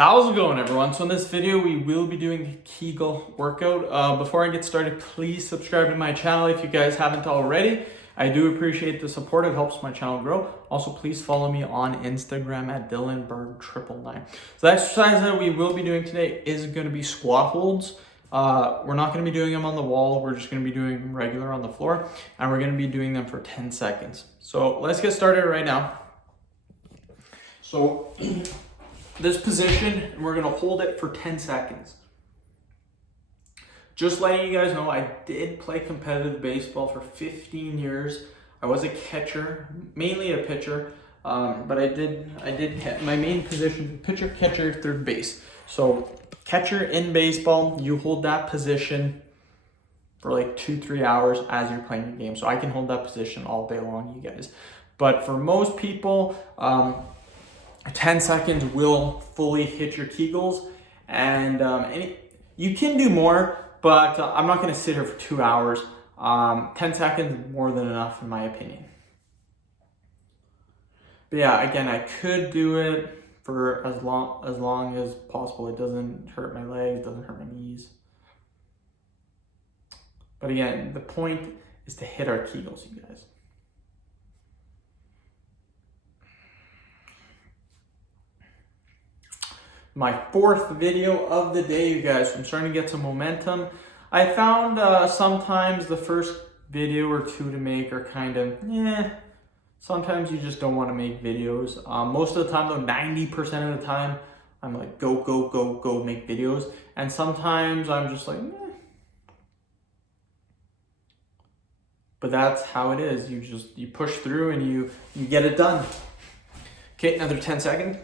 How's it going, everyone? So in this video, we will be doing the Kegel workout. Before I get started, please subscribe to my channel if you guys haven't already. I do appreciate the support. It helps my channel grow. Also, please follow me on Instagram at DylanBerg999. So the exercise that we will be doing today is going to be squat holds. We're not going to be doing them on the wall. We're just going to be doing them regular on the floor. And we're going to be doing them for 10 seconds. So let's get started right now. So this position, we're going to hold it for 10 seconds. Just letting you guys know, I did play competitive baseball for 15 years. I was a catcher, mainly a pitcher, but I did my main position, pitcher, catcher, third base. So catcher in baseball, you hold that position for like 2-3 hours as you're playing your game. So I can hold that position all day long, you guys. But for most people, 10 seconds will fully hit your kegels, and you can do more, but I'm not going to sit here for 2 hours. 10 seconds is more than enough in my opinion. But yeah, again, I could do it for as long as possible. It doesn't hurt my legs, doesn't hurt my knees. But again, the point is to hit our kegels, you guys. My fourth video of the day, you guys. So I'm starting to get some momentum. I found sometimes the first video or two to make are kind of, sometimes you just don't want to make videos. Most of the time, though, 90% of the time, I'm like, go, make videos. And sometimes I'm just like, But that's how it is. You push through and you get it done. Okay, another 10 seconds.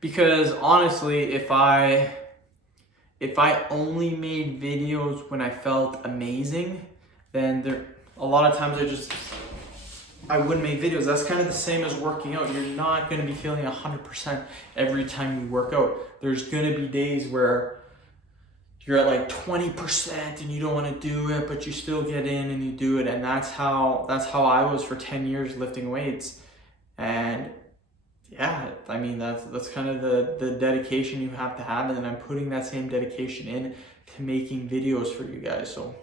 Because honestly, if I only made videos when I felt amazing, then a lot of times I wouldn't make videos. That's kind of the same as working out. You're not going to be feeling 100% every time you work out. There's going to be days where you're at like 20% and you don't want to do it, but you still get in and you do it. And that's how I was for 10 years lifting weights. And yeah, I mean, that's kind of the dedication you have to have, and then I'm putting that same dedication in to making videos for you guys. So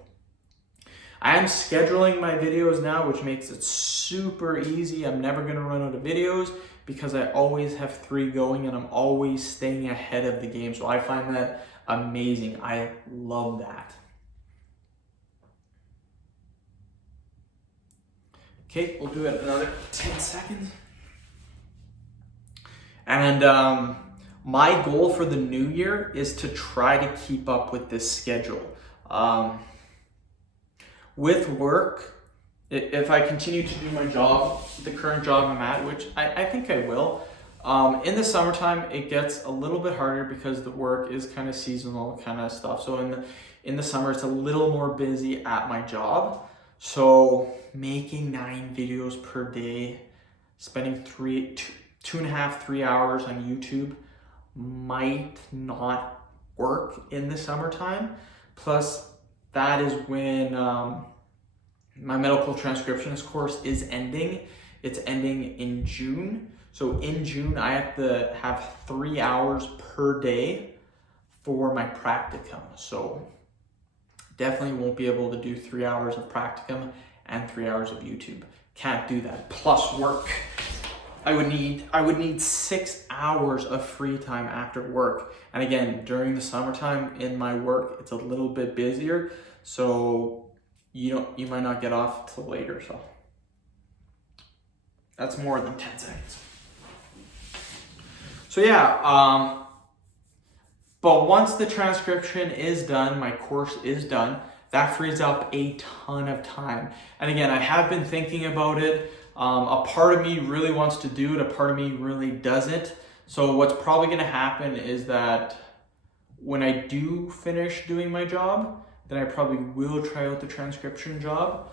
I am scheduling my videos now, which makes it super easy. I'm never going to run out of videos because I always have 3 going and I'm always staying ahead of the game. So I find that amazing. I love that. Okay, we'll do it another 10 seconds. And my goal for the new year is to try to keep up with this schedule. With work, if I continue to do my job, the current job I'm at, which I think I will, in the summertime, it gets a little bit harder because the work is kind of seasonal kind of stuff. So in the summer, it's a little more busy at my job. So making 9 videos per day, spending 2.5-3 hours on YouTube might not work in the summertime. Plus, that is when my medical transcriptionist course is ending. It's ending in June. So in June, I have to have 3 hours per day for my practicum. So definitely won't be able to do 3 hours of practicum and 3 hours of YouTube. Can't do that. Plus work. I would need 6 hours of free time after work. And again, during the summertime in my work, it's a little bit busier. So you might not get off till later. So that's more than 10 seconds. So yeah, but once the transcription is done, my course is done, that frees up a ton of time. And again, I have been thinking about it. A part of me really wants to do it, a part of me really doesn't. So what's probably going to happen is that when I do finish doing my job, then I probably will try out the transcription job.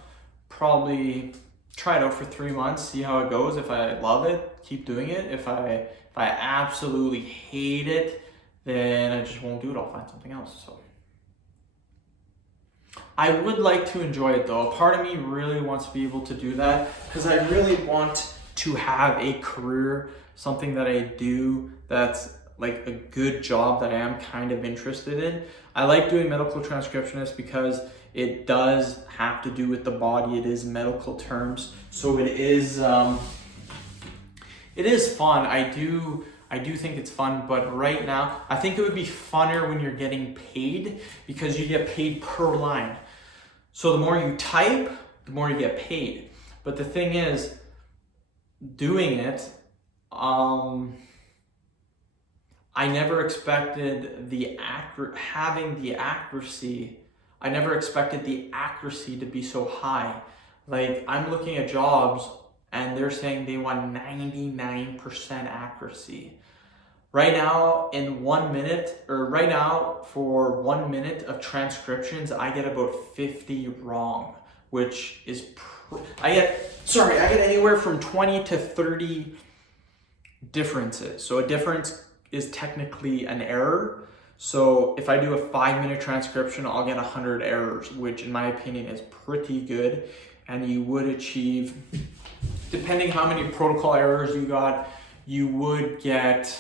Probably try it out for 3 months, see how it goes. If I love it, keep doing it. If I absolutely hate it, then I just won't do it. I'll find something else. So I would like to enjoy it though. A part of me really wants to be able to do that because I really want to have a career, something that I do that's like a good job that I am kind of interested in. I like doing medical transcriptionist because it does have to do with the body. It is medical terms, so it is fun. I do think it's fun, but right now I think it would be funner when you're getting paid, because you get paid per line. So the more you type, the more you get paid. But the thing is, doing it, I never expected having the accuracy. I never expected the accuracy to be so high. Like, I'm looking at jobs and they're saying they want 99% accuracy. Right now, for 1 minute of transcriptions, I get about 50 wrong, which is, I get anywhere from 20 to 30 differences. So a difference is technically an error. So if I do a 5-minute transcription, I'll get 100 errors, which in my opinion is pretty good. And you would achieve, depending how many protocol errors you got, you would get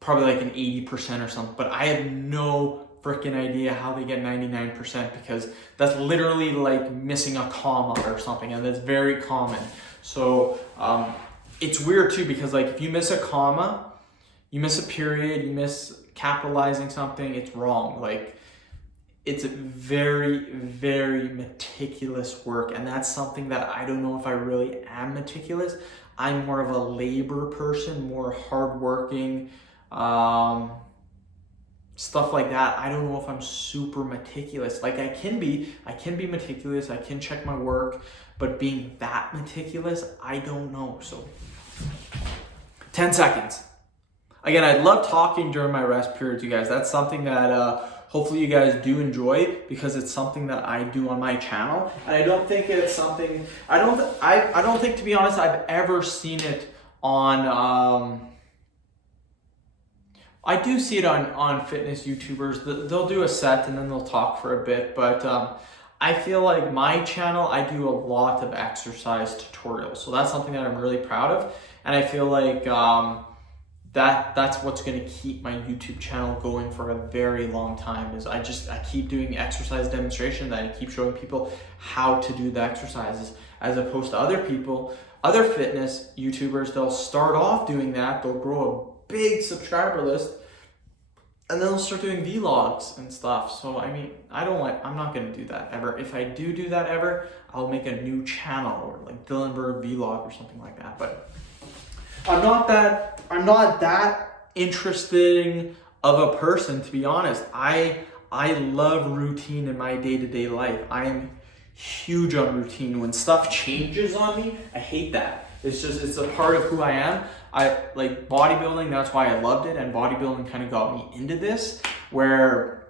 probably like an 80% or something. But I have no freaking idea how they get 99%, because that's literally like missing a comma or something, and that's very common. So it's weird too, because like if you miss a comma, you miss a period, you miss capitalizing something, it's wrong. Like, it's very, very meticulous work, and that's something that I don't know if I really am meticulous. I'm more of a labor person, more hardworking, stuff like that. I don't know if I'm super meticulous. Like, I can be meticulous, I can check my work, but being that meticulous, I don't know. So 10 seconds. Again, I love talking during my rest periods, you guys. That's something that hopefully you guys do enjoy, because it's something that I do on my channel. And I don't think it's something, I don't think, to be honest, I've ever seen it on, I do see it on fitness YouTubers. They'll do a set and then they'll talk for a bit, but I feel like my channel, I do a lot of exercise tutorials. So that's something that I'm really proud of. And I feel like that's what's gonna keep my YouTube channel going for a very long time, is I keep doing exercise demonstration, that I keep showing people how to do the exercises, as opposed to other fitness YouTubers. They'll start off doing that, they'll grow a big subscriber list, and then they'll start doing vlogs and stuff. So I mean, I'm not gonna do that ever. If I do that ever, I'll make a new channel, or like Dylan Bird vlog or something like that. But I'm not that interesting of a person, to be honest. I love routine in my day-to-day life. I am huge on routine. When stuff changes on me, I hate that. It's a part of who I am. I like bodybuilding, that's why I loved it, and bodybuilding kind of got me into this, where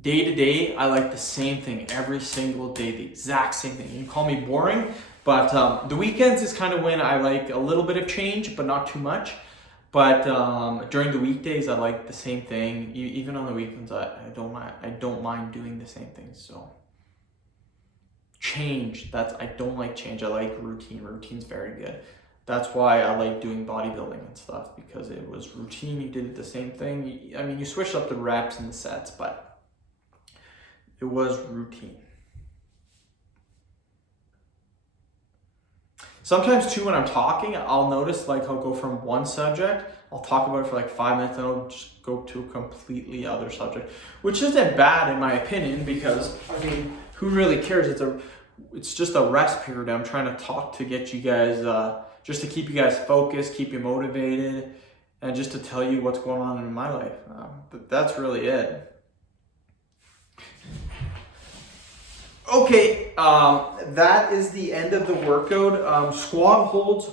day to day, I like the same thing every single day, the exact same thing. You can call me boring, but the weekends is kind of when I like a little bit of change, but not too much. But during the weekdays, I like the same thing. Even on the weekends, I don't mind doing the same things. So change, I don't like change. I like routine. Routine's very good. That's why I like doing bodybuilding and stuff, because it was routine. You did the same thing. I mean, you switched up the reps and the sets, but it was routine. Sometimes too, when I'm talking, I'll notice like I'll go from one subject, I'll talk about it for like 5 minutes, and I'll just go to a completely other subject, which isn't bad in my opinion, because I mean, who really cares? It's just a rest period. I'm trying to talk to get you guys, just to keep you guys focused, keep you motivated, and just to tell you what's going on in my life. But that's really it. Okay, that is the end of the workout. Squat holds,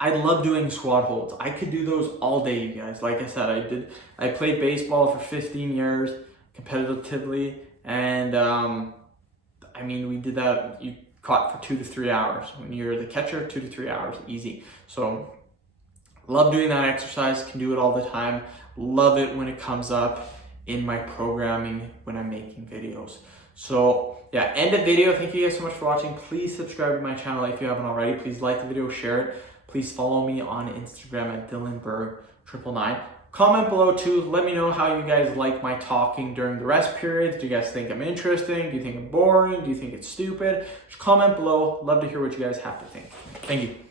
I love doing squat holds. I could do those all day, you guys. Like I said, I played baseball for 15 years competitively, and I mean, we did that. You caught for 2 to 3 hours. When you're the catcher, 2 to 3 hours, easy. So love doing that exercise, can do it all the time. Love it when it comes up in my programming when I'm making videos. So yeah, end of video. Thank you guys so much for watching. Please subscribe to my channel if you haven't already. Please like the video, share it. Please follow me on Instagram at DylanBurg999. Comment below too. Let me know how you guys like my talking during the rest periods. Do you guys think I'm interesting? Do you think I'm boring? Do you think it's stupid? Just comment below. Love to hear what you guys have to think. Thank you.